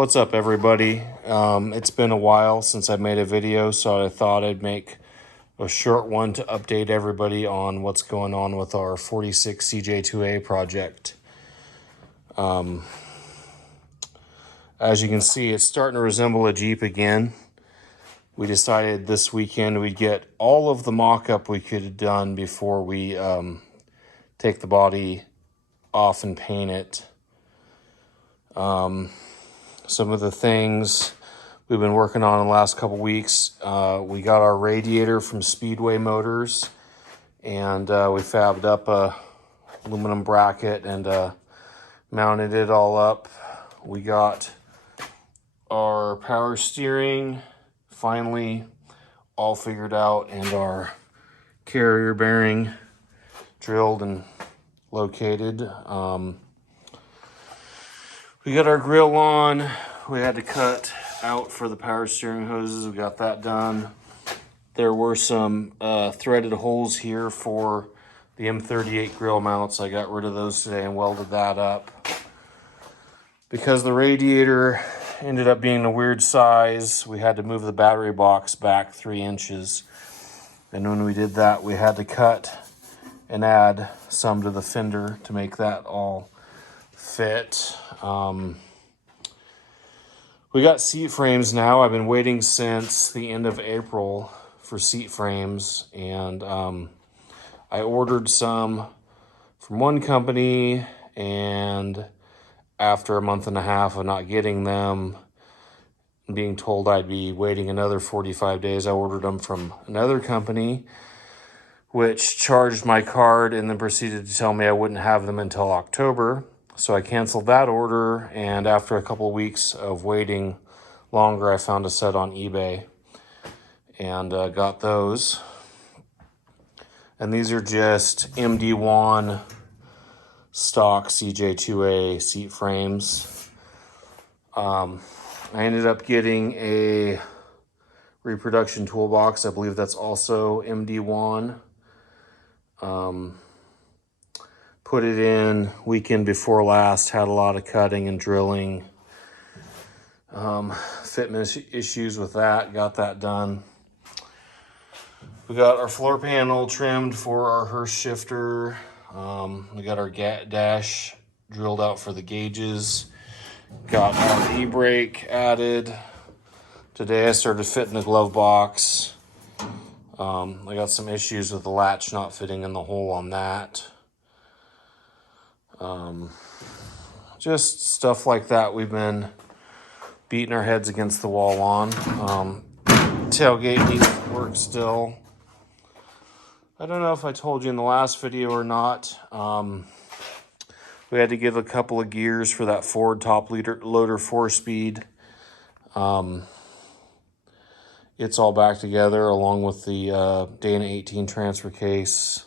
What's up, everybody? It's been a while since I made a video, so I thought I'd make a short one to update everybody on what's going on with our 46 CJ2A project. As you can see, it's starting to resemble a Jeep again. We decided this weekend we'd get all of the mock-up we could have done before we take the body off and paint it. Some of the things we've been working on in the last couple weeks, we got our radiator from Speedway Motors, and we fabbed up a aluminum bracket and mounted it all up. We got our power steering finally all figured out, and our carrier bearing drilled and located. We got our grill on. We had to cut out for the power steering hoses. We got that done. There were some threaded holes here for the M38 grill mounts. I got rid of those today and welded that up. Because the radiator ended up being a weird size, we had to move the battery box back 3 inches. And when we did that, we had to cut and add some to the fender to make that all fit. We got seat frames now. I've been waiting since the end of April for seat frames, and I ordered some from one company, and after a month and a half of not getting them, being told I'd be waiting another 45 days, I ordered them from another company, which charged my card and then proceeded to tell me I wouldn't have them until October. So I canceled that order, and after a couple of weeks of waiting longer, I found a set on eBay and got those. And these are just MD1 stock CJ2A seat frames. I ended up getting a reproduction toolbox. I believe that's also MD1. Put it in weekend before last, had a lot of cutting and drilling. Fitment issues with that, got that done. We got our floor panel trimmed for our hearse shifter. We got our dash drilled out for the gauges. Got our e-brake added. Today I started fitting the glove box. I got some issues with the latch not fitting in the hole on that. Just stuff like that we've been beating our heads against the wall on. Tailgate needs work still. I don't know if I told you in the last video or not. We had to give a couple of gears for that Ford top loader 4-speed. It's all back together along with the Dana 18 transfer case.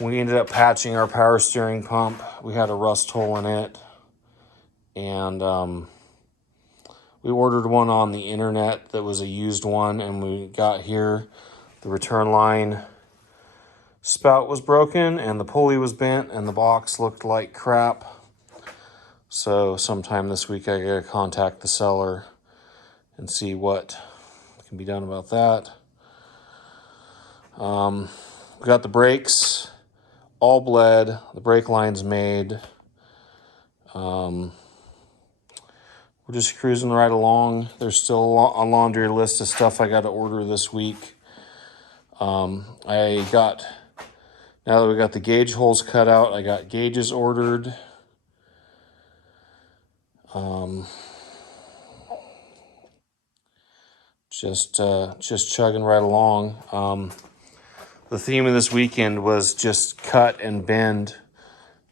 We ended up patching our power steering pump. We had a rust hole in it. And we ordered one on the internet that was a used one, and we got here. The return line spout was broken, and the pulley was bent, and the box looked like crap. So sometime this week I gotta contact the seller and see what can be done about that. We got the brakes all bled, the brake line's made. We're just cruising right along. There's still a laundry list of stuff I got to order this week. Now that we got the gauge holes cut out, I got gauges ordered. Just chugging right along. The theme of this weekend was just cut and bend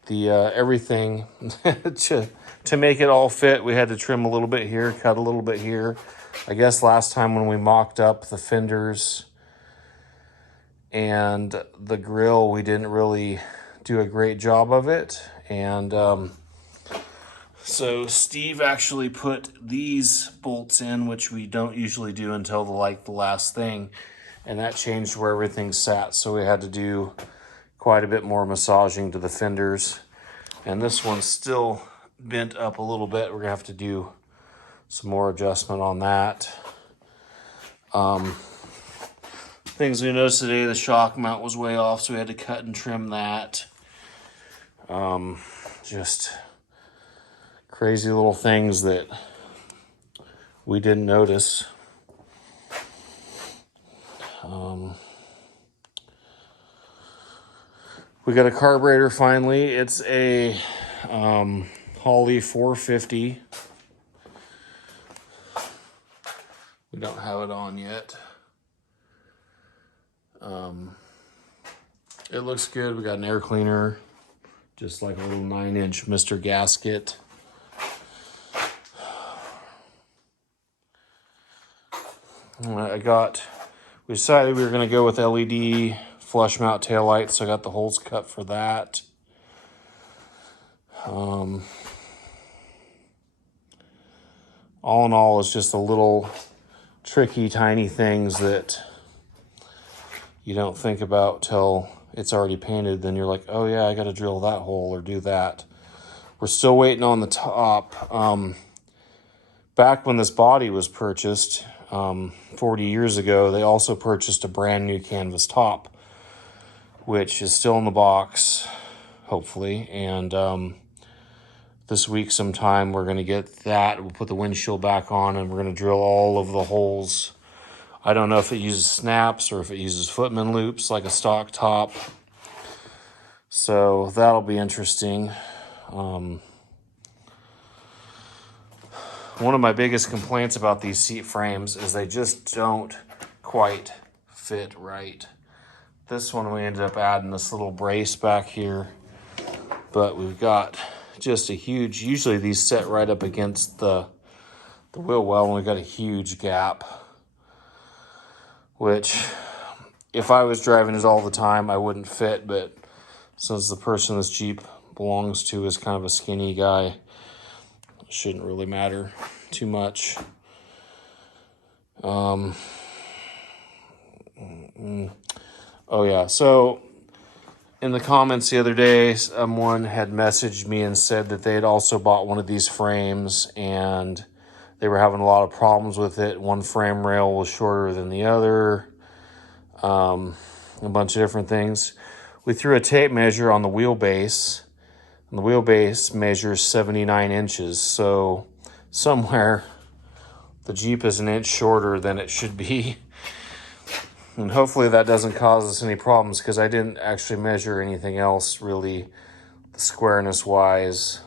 the everything to make it all fit. We had to trim a little bit here, cut a little bit here. I guess last time when we mocked up the fenders and the grill, we didn't really do a great job of it. And so Steve actually put these bolts in, which we don't usually do until the last thing. And that changed where everything sat. So we had to do quite a bit more massaging to the fenders. And this one's still bent up a little bit. We're gonna have to do some more adjustment on that. Things we noticed today, the shock mount was way off, so we had to cut and trim that. Just crazy little things that we didn't notice. We got a carburetor finally. It's a Holley 450. We don't have it on yet. It looks good. We got an air cleaner, just like a little 9-inch Mr. Gasket. We decided we were going to go with LED flush mount taillights, so I got the holes cut for that. All in all, it's just a little tricky, tiny things that you don't think about till it's already painted. Then you're like, oh yeah, I got to drill that hole or do that. We're still waiting on the top. Back when this body was purchased 40 years ago, they also purchased a brand new canvas top, which is still in the box, hopefully. And this week sometime we're going to get that. We'll put the windshield back on and we're going to drill all of the holes. I don't know if it uses snaps or if it uses footman loops like a stock top. So that'll be interesting. One of my biggest complaints about these seat frames is they just don't quite fit right. This one we ended up adding this little brace back here, but we've got just a huge, usually these set right up against the wheel well, and we've got a huge gap, which if I was driving it all the time, I wouldn't fit, but since the person this Jeep belongs to is kind of a skinny guy, it shouldn't really matter too much. Oh yeah, so in the comments the other day, someone had messaged me and said that they had also bought one of these frames and they were having a lot of problems with it. One frame rail was shorter than the other, a bunch of different things. We threw a tape measure on the wheelbase, and the wheelbase measures 79 inches. So somewhere the Jeep is an inch shorter than it should be. And hopefully that doesn't cause us any problems, because I didn't actually measure anything else really squareness wise.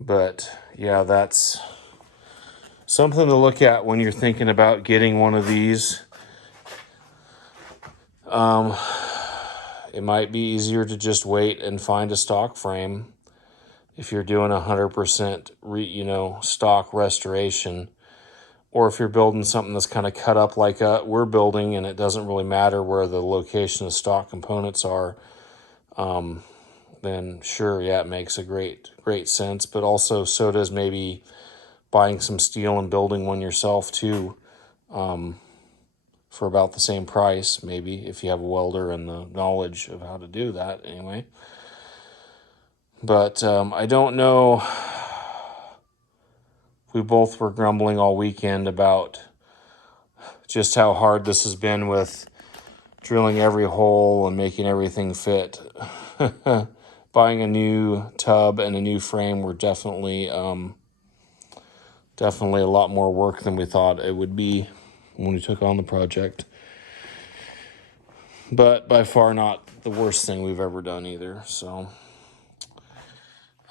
But yeah, that's something to look at when you're thinking about getting one of these. It might be easier to just wait and find a stock frame if you're doing 100% stock restoration, or if you're building something that's kind of cut up like we're building, and it doesn't really matter where the location of stock components are. Then sure, yeah, it makes a great sense. But also, so does maybe buying some steel and building one yourself too, for about the same price, maybe, if you have a welder and the knowledge of how to do that anyway. But I don't know. We both were grumbling all weekend about just how hard this has been with drilling every hole and making everything fit. Buying a new tub and a new frame were definitely a lot more work than we thought it would be when we took on the project. But by far not the worst thing we've ever done either. So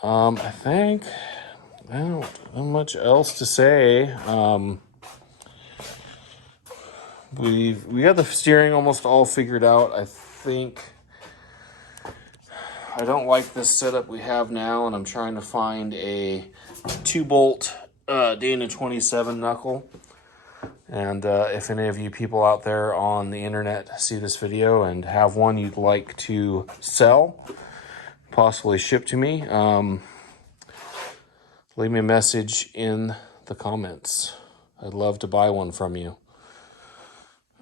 I think I don't have much else to say. We got the steering almost all figured out. I think I don't like this setup we have now, and I'm trying to find a 2-bolt Dana 27 knuckle. And if any of you people out there on the internet see this video and have one you'd like to sell, possibly ship to me, leave me a message in the comments. I'd love to buy one from you.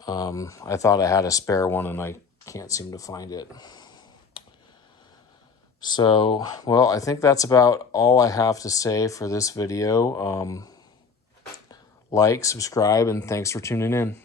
I thought I had a spare one and I Can't seem to find it. So, well, I think that's about all I have to say for this video. Like, subscribe, and thanks for tuning in.